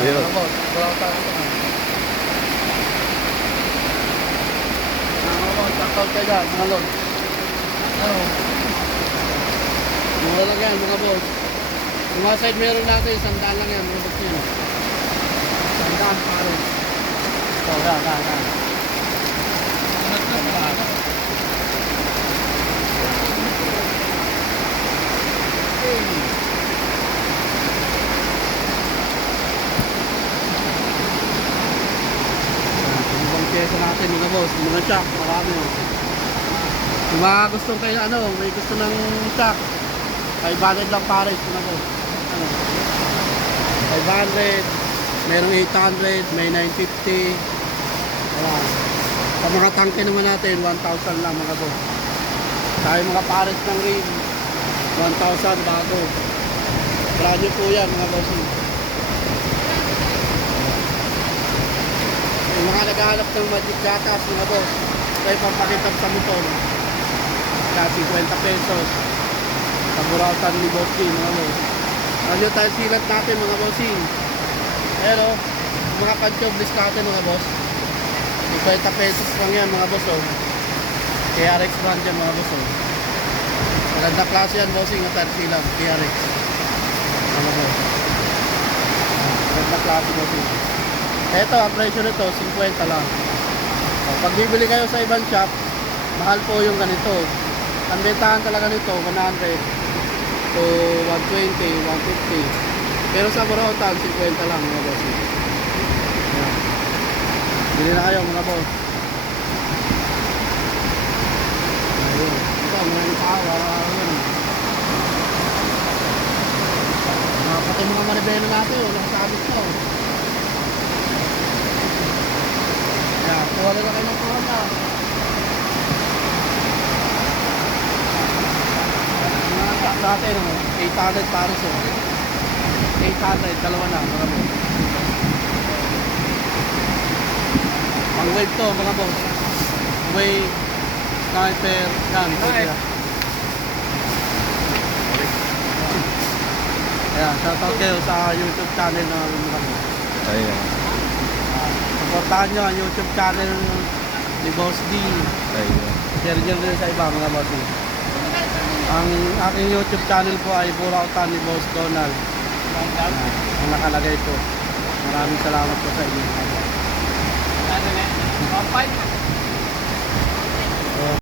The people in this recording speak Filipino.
Ayun. Mga boss, wala tayo ito. Mga boss, shoutout kayo dyan, mga lord. Ano? Mura lang yan, mga boss. Yung mga side meron natin, 100 lang yan, mga boss nyo. 100 pare. So, yan. Ibang pyesa natin mga boss, mga shock, marami oh. Yung mga gustong kayo may gusto ng shock, 500 lang pares mga boss. Ano? 500, merong 800, may 950. Ayan. Sa mga tangke naman natin, 1,000 lang mga boss. Sa mga pares ng rim, 1,000 bago. Brand new po yan mga boss. Yung mga naghahanap ng magic gatas mga boss, kayo pampakitab sa motor, kaya 50 pesos sa buratan ni bossing mga boss. Ano tayo silat natin mga bossing. Pero mga pan-tubeless natin mga boss, 50 pesos lang yan mga boss oh. KRX brand yan mga boss oh. Maganda klase yan bossing at silang KRX mga boss. Maganda klase bossing. Ito, ang presyo nito, 50 lang. O, pag bibili kayo sa ibang shop, mahal po yung ganito. Ang bentahan talaga nito, 100 to 120, 150. Pero sa Burautan, 50 lang mga boss. Ayan. Bili na kayo mga boss. Ayun. Ito, mga tao, araw-araw. Pati mga maribelo natin, nakasabit na. Kaya, kuha na kayo ng kuha na. Mga stock natin, 800 pares oh. 800, dalawa na, mga boss. Pang wave to, mga boss. Wave, sniper, yan. Kaya, shoutout kayo sa YouTube channel na mga boss. Ayun. Supportahan nyo ang YouTube channel ni Boss D. Ayun. Share nyo rin sa iba mga boss. Ang aking YouTube channel po ay Burautan ni Boss Donald. Ang nakalagay ko. Maraming salamat po sa inyo.